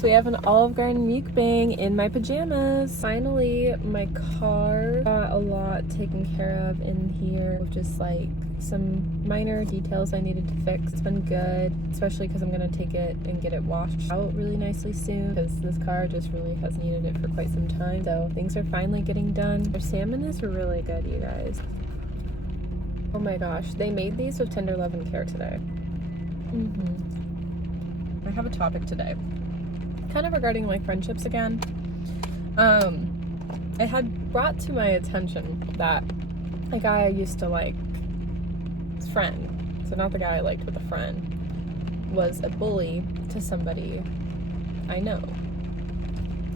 guys, we have an Olive Garden mukbang in my pajamas. Finally, my car got a lot taken care of in here with just like some minor details I needed to fix. It's been good, especially because I'm gonna take it and get it washed out really nicely soon, because this car just really has needed it for quite some time. So things are finally getting done. Their salmon is really good, you guys. Oh my gosh, they made these with tender love and care today. I have a topic today, kind of regarding like friendships again. It had brought to my attention that a guy I used to like, his friend, so not the guy I liked but the friend, was a bully to somebody I know.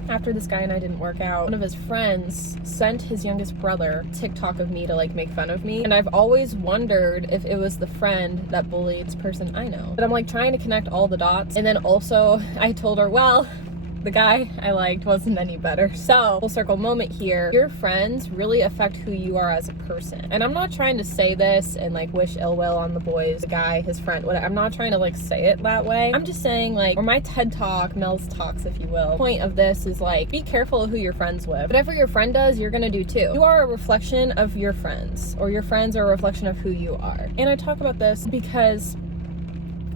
After this guy and I didn't work out, one of his friends sent his youngest brother a TikTok of me to like make fun of me, and I've always wondered if it was the friend that bullied this person I know. But I'm like trying to connect all the dots, and then also I told her, well, the guy I liked wasn't any better. So, full circle moment here. Your friends really affect who you are as a person. And I'm not trying to say this and like wish ill will on the boys, the guy, his friend, whatever. I'm not trying to like say it that way. I'm just saying like, or my TED Talk, Mel's Talks, if you will. The point of this is like, be careful of who you're friends with. Whatever your friend does, you're gonna do too. You are a reflection of your friends, or your friends are a reflection of who you are. And I talk about this because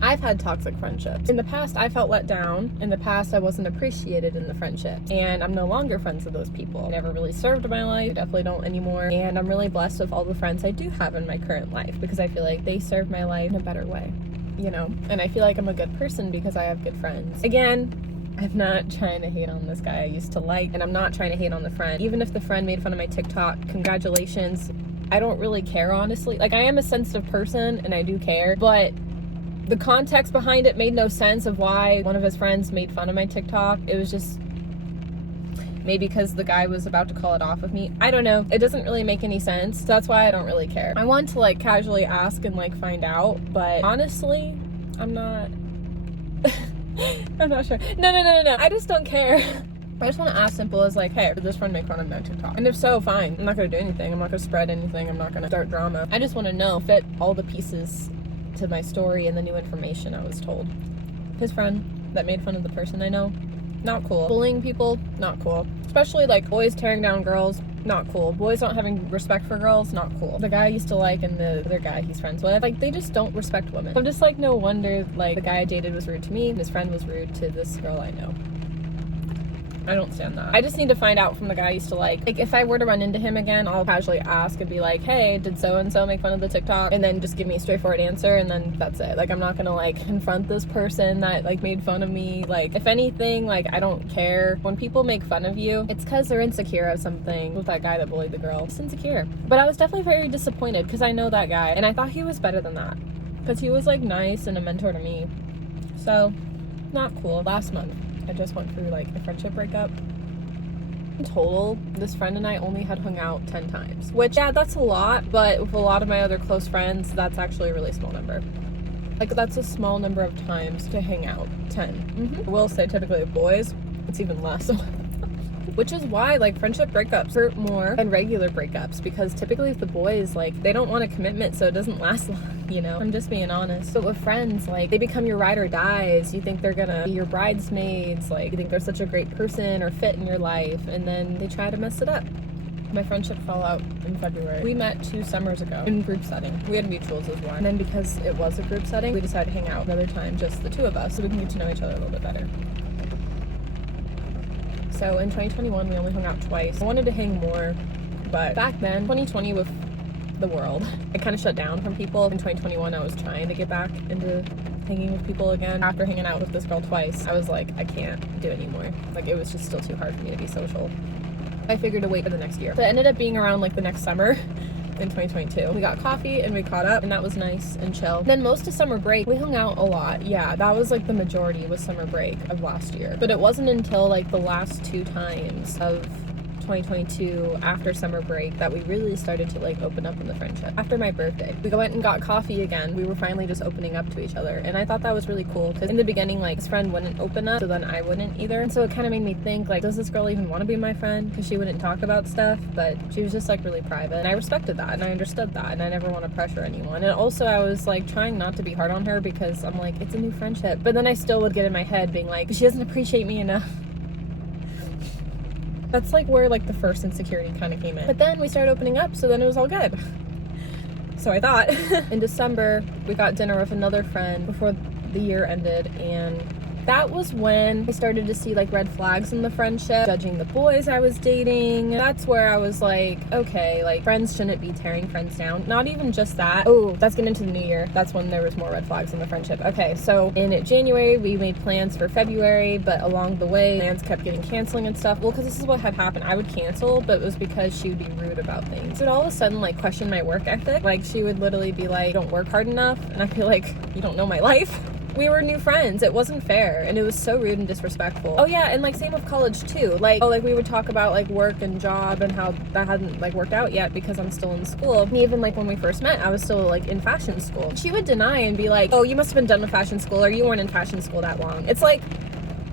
I've had toxic friendships. In the past, I felt let down. In the past, I wasn't appreciated in the friendship. And I'm no longer friends with those people. They never really served my life. Definitely don't anymore. And I'm really blessed with all the friends I do have in my current life, because I feel like they serve my life in a better way, you know? And I feel like I'm a good person because I have good friends. Again, I'm not trying to hate on this guy I used to like, and I'm not trying to hate on the friend. Even if the friend made fun of my TikTok, congratulations. I don't really care, honestly. Like, I am a sensitive person and I do care, but the context behind it made no sense of why one of his friends made fun of my TikTok. It was just maybe because the guy was about to call it off of me. I don't know. It doesn't really make any sense. So that's why I don't really care. I want to like casually ask and like find out, but honestly, I'm not I'm not sure. No. I just don't care. I just want to ask simple as like, hey, did this friend make fun of me on TikTok? And if so, fine. I'm not going to do anything. I'm not going to spread anything. I'm not going to start drama. I just want to know, fit all the pieces to my story and the new information I was told. His friend that made fun of the person I know, not cool. Bullying people, not cool. Especially like boys tearing down girls, not cool. Boys not having respect for girls, not cool. The guy I used to like and the other guy he's friends with, like they just don't respect women. I'm just like, no wonder like the guy I dated was rude to me and his friend was rude to this girl I know. I don't stand that. I just need to find out from the guy I used to like. Like, if I were to run into him again, I'll casually ask and be like, hey, did so-and-so make fun of the TikTok? And then just give me a straightforward answer, and then that's it. Like, I'm not gonna, like, confront this person that, like, made fun of me. Like, if anything, like, I don't care. When people make fun of you, it's because they're insecure of something. With that guy that bullied the girl. It's insecure. But I was definitely very disappointed, because I know that guy, and I thought he was better than that. Because he was, like, nice and a mentor to me. So, not cool. Last month, I just went through like a friendship breakup. In total, this friend and I only had hung out 10 times, which, yeah, that's a lot, but with a lot of my other close friends, that's actually a really small number. Like, that's a small number of times to hang out. 10. I will say typically with boys, it's even less. Which is why, like, friendship breakups hurt more than regular breakups, because typically with the boys, like, they don't want a commitment, so it doesn't last long, you know? I'm just being honest. But with friends, like, they become your ride or dies. You think they're gonna be your bridesmaids, like, you think they're such a great person or fit in your life, and then they try to mess it up. My friendship fell out in February. We met 2 summers ago in group setting. We had mutuals as well. And then because it was a group setting, we decided to hang out another time, just the 2 of us, so we can get to know each other a little bit better. So in 2021, we only hung out twice. I wanted to hang more, but back then, 2020 with the world, I kind of shut down from people. In 2021, I was trying to get back into hanging with people again. After hanging out with this girl twice, I was like, I can't do it anymore. Like, it was just still too hard for me to be social. I figured to wait for the next year. So it ended up being around like the next summer. In 2022. We got coffee and we caught up, and that was nice and chill. Then most of summer break, we hung out a lot. Yeah, that was like the majority was summer break of last year. But it wasn't until like the last 2 times of 2022 after summer break that we really started to like open up in the friendship. After my birthday, we went and got coffee again. We were finally just opening up to each other, and I thought that was really cool because in the beginning, like, his friend wouldn't open up, so then I wouldn't either. And so it kind of made me think, like, does this girl even want to be my friend? Because she wouldn't talk about stuff, but she was just like really private, and I respected that and I understood that, and I never want to pressure anyone. And also I was like trying not to be hard on her because I'm like, it's a new friendship, but then I still would get in my head being like, she doesn't appreciate me enough. That's like where like the first insecurity kind of came in. But then we started opening up, so then it was all good. So I thought. In December, we got dinner with another friend before the year ended, and that was when I started to see like red flags in the friendship, judging the boys I was dating. That's where I was like, okay, like, friends shouldn't be tearing friends down. Not even just that. Oh, that's getting into the new year. That's when there was more red flags in the friendship. Okay, so in January, we made plans for February, but along the way, plans kept getting canceling and stuff. Well, because this is what had happened. I would cancel, but it was because she would be rude about things. So all of a sudden, like, question my work ethic. Like, she would literally be like, don't work hard enough. And I'd be like, you don't know my life. We were new friends. It wasn't fair, and it was so rude and disrespectful. Oh yeah, and like same with college too. Like, oh, like we would talk about like work and job and how that hadn't like worked out yet because I'm still in school. And even like when we first met, I was still like in fashion school. She would deny and be like, oh, you must have been done with fashion school, or you weren't in fashion school that long. It's like,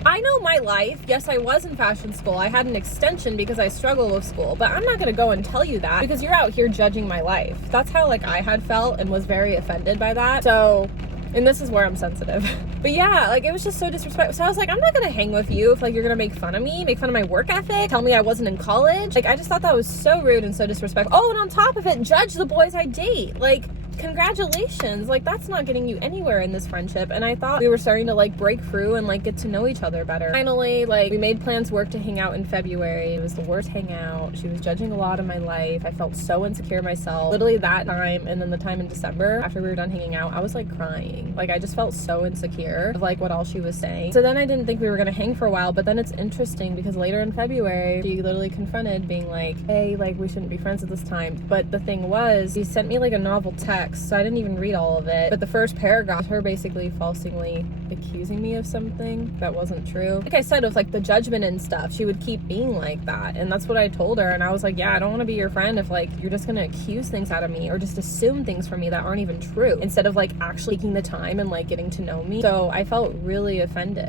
I know my life. Yes, I was in fashion school. I had an extension because I struggled with school, but I'm not gonna go and tell you that because you're out here judging my life. That's how like I had felt and was very offended by that. So, and this is where I'm sensitive. But yeah, like, it was just so disrespectful. So I was like, I'm not gonna hang with you if like you're gonna make fun of me, make fun of my work ethic, tell me I wasn't in college. Like, I just thought that was so rude and so disrespectful. Oh, and on top of it, judge the boys I date. Like, congratulations. Like, that's not getting you anywhere in this friendship. And I thought we were starting to like break through and like get to know each other better. Finally, like, we made plans work to hang out in February. It was the worst hangout. She was judging a lot of my life. I felt so insecure myself. Literally that time, and then the time in December after we were done hanging out, I was like crying. Like, I just felt so insecure of like what all she was saying. So then I didn't think we were gonna hang for a while, but then it's interesting because later in February, she literally confronted being like, hey, like, we shouldn't be friends at this time. But the thing was, she sent me like a novel text, so I didn't even read all of it. But the first paragraph, her basically falsely accusing me of something that wasn't true. Like I said, with like the judgment and stuff, she would keep being like that. And that's what I told her. And I was like, yeah, I don't want to be your friend if like you're just gonna accuse things out of me or just assume things from me that aren't even true, instead of like actually taking the time and like getting to know me. So I felt really offended.